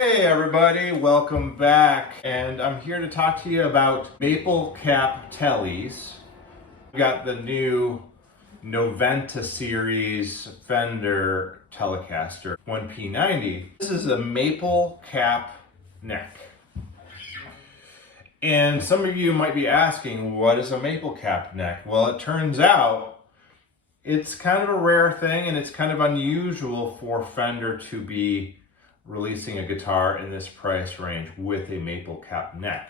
Hey everybody, welcome back, and I'm here to talk to you about maple cap tellies. We got the new Noventa series Fender Telecaster 1P90. This is a maple cap neck. And some of you might be asking, what is a maple cap neck? Well, it turns out it's kind of a rare thing, and it's kind of unusual for Fender to be releasing a guitar in this price range with a maple cap neck.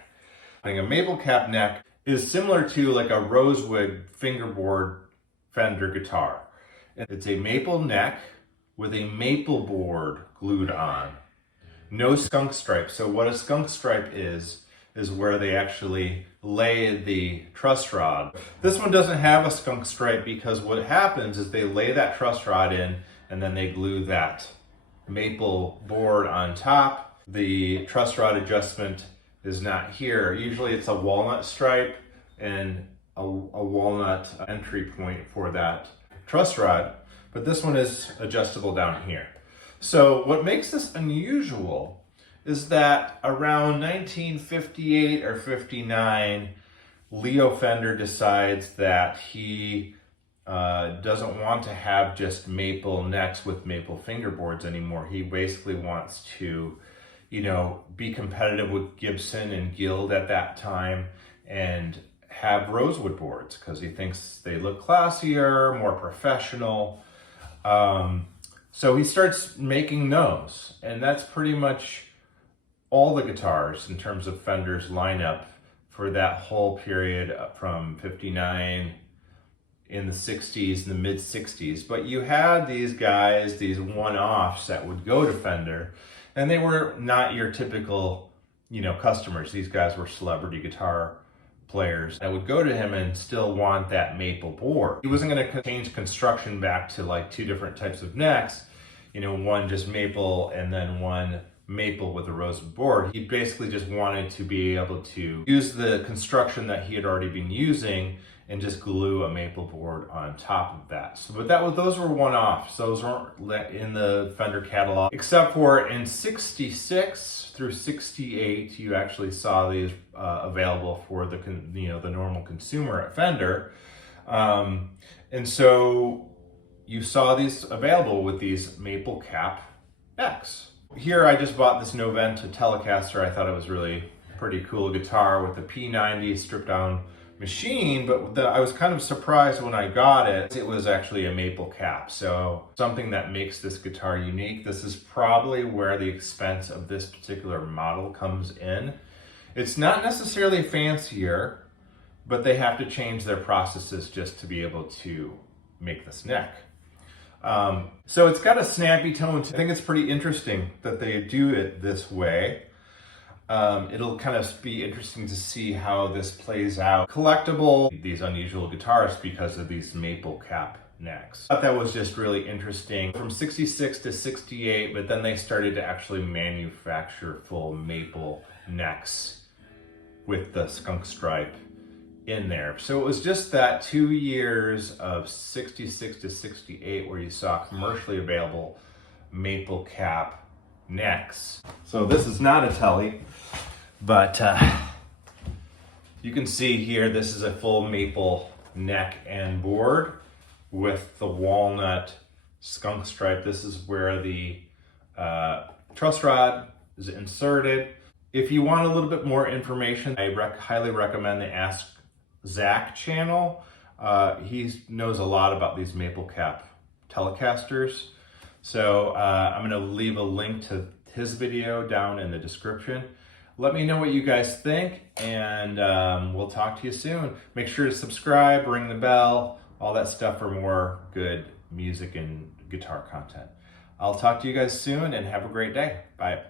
I think a maple cap neck is similar to like a rosewood fingerboard Fender guitar. It's a maple neck with a maple board glued on. No skunk stripe. So what a skunk stripe is where they actually lay the truss rod. This one doesn't have a skunk stripe because what happens is they lay that truss rod in and then they glue that maple board on top. The truss rod adjustment is not here. Usually it's a walnut stripe and a walnut entry point for that truss rod, but this one is adjustable down here. So what makes this unusual is that around 1958 or 59, Leo Fender decides that he doesn't want to have just maple necks with maple fingerboards anymore. He basically wants to, be competitive with Gibson and Guild at that time and have rosewood boards because he thinks they look classier, more professional. So he starts making those, and that's pretty much all the guitars in terms of Fender's lineup for that whole period from 59 in the 60s, in the mid 60s. But you had these guys, these one-offs that would go to Fender, and they were not your typical, customers. These guys were celebrity guitar players that would go to him and still want that maple board. He wasn't going to change construction back to like two different types of necks, one just maple and then one maple with a rosewood board. He basically just wanted to be able to use the construction that he had already been using and just glue a maple board on top of that. So, but those were one-offs. Those weren't in the Fender catalog, except for in 66 through 68, you actually saw these available for the normal consumer at Fender. And so you saw these available with these maple cap necks. Here I just bought this Noventa Telecaster. I thought it was really pretty cool guitar with the P90 stripped down machine, but I was kind of surprised when I got it. It was actually a maple cap, so something that makes this guitar unique. This is probably where the expense of this particular model comes in. It's not necessarily fancier, but they have to change their processes just to be able to make this neck. So it's got a snappy tone. I think it's pretty interesting that they do it this way. It'll kind of be interesting to see how this plays out. Collectible, these unusual guitars because of these maple cap necks. I thought that was just really interesting. From 66 to 68, but then they started to actually manufacture full maple necks with the skunk stripe in there. So it was just that 2 years of 66 to 68 where you saw commercially available maple cap necks. So this is not a telly, but you can see here this is a full maple neck and board with the walnut skunk stripe. This is where the truss rod is inserted. If you want a little bit more information, I highly recommend the Ask Zach channel. He knows a lot about these maple cap Telecasters. So I'm going to leave a link to his video down in the description. Let me know what you guys think, and we'll talk to you soon. Make sure to subscribe, ring the bell, all that stuff for more good music and guitar content. I'll talk to you guys soon, and have a great day. Bye.